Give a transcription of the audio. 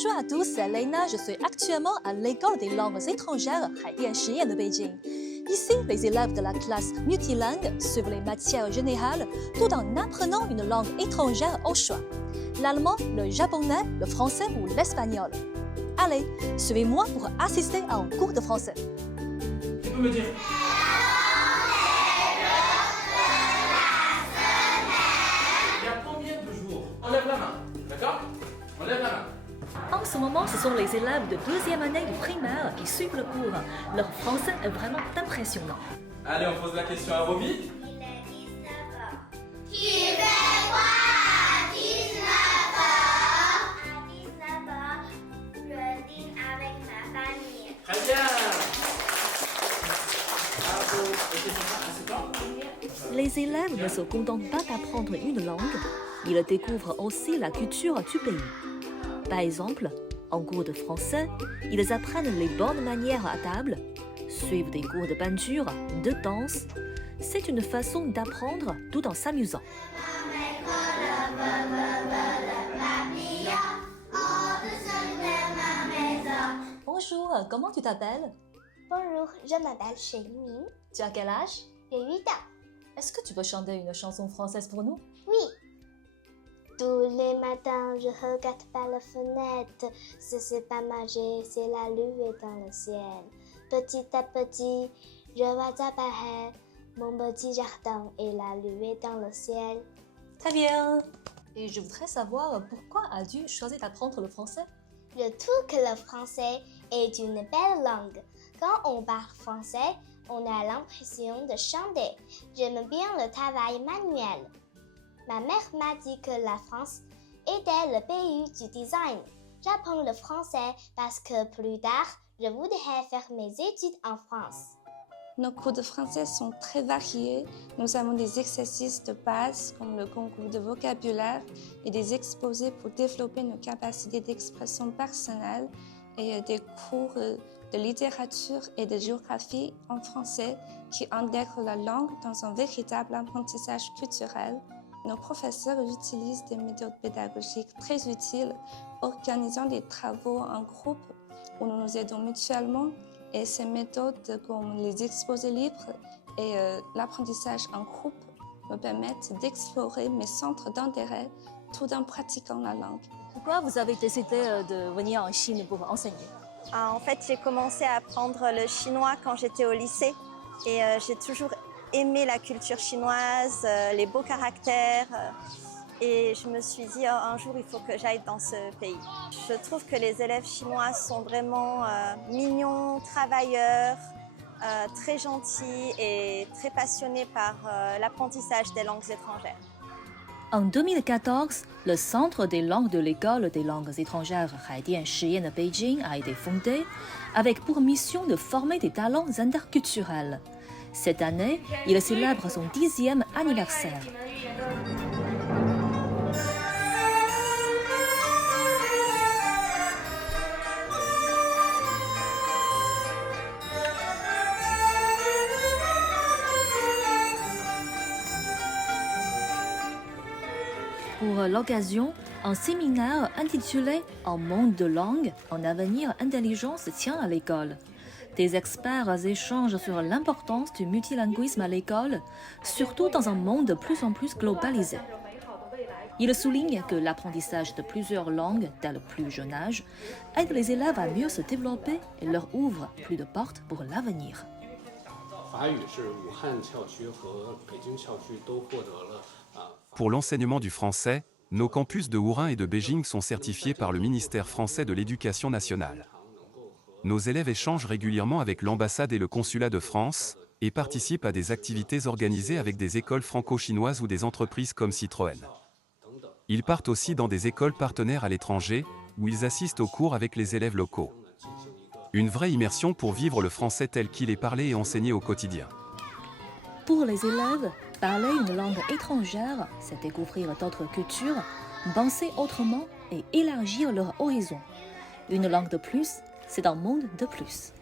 Bonjour à tous, c'est Lena. Je suis actuellement à l'école des langues étrangères Haidian Shiyan de Beijing. Ici, les élèves de la classe multilingue suivent les matières générales tout en apprenant une langue étrangère au choix. L'allemand, le japonais, le français ou l'espagnol. Allez, suivez-moi pour assister à un cours de français. Tu peux me dire? Il y a combien de jours? On lève la main, d'accord? On lève la main. En ce moment, ce sont les élèves de deuxième année du primaire qui suivent le cours. Leur français est vraiment impressionnant. Allez, on pose la question à Romy. Il est 19h. Tu fais quoi à 19h? À 19h, je dîne avec ma famille. Très bien. Bravo. Et c'est bon? Les élèves ne se contentent pas d'apprendre une langue, ils découvrent aussi la culture du pays. Par exemple, en cours de français, ils apprennent les bonnes manières à table, suivent des cours de peinture, de danse. C'est une façon d'apprendre tout en s'amusant. Bonjour, comment tu t'appelles? Bonjour, je m'appelle Chéline. Tu as quel âge? J'ai 8 ans. Est-ce que tu peux chanter une chanson française pour nous? Oui. Tous les matins, je regarde par la fenêtre. Ce c'est pas magique, c'est la lune dans le ciel. Petit à petit, je vois apparaître mon petit jardin et la lune dans le ciel. Très bien. Et je voudrais savoir pourquoi as-tu choisi d'apprendre le français? Je trouve que le français est une belle langue. Quand on parle français, on a l'impression de chanter. J'aime bien le travail manuel. Ma mère m'a dit que la France était le pays du design. J'apprends le français parce que plus tard, je voudrais faire mes études en France. Nos cours de français sont très variés. Nous avons des exercices de base comme le concours de vocabulaire et des exposés pour développer nos capacités d'expression personnelle et des cours de littérature et de géographie en français qui intègrent la langue dans un véritable apprentissage culturel. Nos professeurs utilisent des méthodes pédagogiques très utiles, organisant des travaux en groupe où nous nous aidons mutuellement. Et ces méthodes comme les exposés libres et l'apprentissage en groupe me permettent d'explorer mes centres d'intérêt tout en pratiquant la langue. Pourquoi vous avez décidé de venir en Chine pour enseigner? En fait, j'ai commencé à apprendre le chinois quand j'étais au lycée et j'ai toujours aimé la culture chinoise, les beaux caractères et je me suis dit un jour il faut que j'aille dans ce pays. Je trouve que les élèves chinois sont vraiment mignons, travailleurs, très gentils et très passionnés par l'apprentissage des langues étrangères. En 2014, le Centre des langues de l'École des langues étrangères Haidian Shiyan de Beijing a été fondé avec pour mission de former des talents interculturels. Cette année, il célèbre son 10e anniversaire. Pour l'occasion, un séminaire intitulé « Un monde de langues, un avenir intelligent » se tient à l'école. Des experts échangent sur l'importance du multilinguisme à l'école, surtout dans un monde de plus en plus globalisé. Ils soulignent que l'apprentissage de plusieurs langues dès le plus jeune âge aide les élèves à mieux se développer et leur ouvre plus de portes pour l'avenir. Pour l'enseignement du français, nos campus de Wuhan et de Beijing sont certifiés par le ministère français de l'Éducation nationale. Nos élèves échangent régulièrement avec l'ambassade et le consulat de France et participent à des activités organisées avec des écoles franco-chinoises ou des entreprises comme Citroën. Ils partent aussi dans des écoles partenaires à l'étranger, où ils assistent aux cours avec les élèves locaux. Une vraie immersion pour vivre le français tel qu'il est parlé et enseigné au quotidien. Pour les élèves, parler une langue étrangère, c'est découvrir d'autres cultures, penser autrement et élargir leur horizon. Une langue de plus, c'est un monde de plus.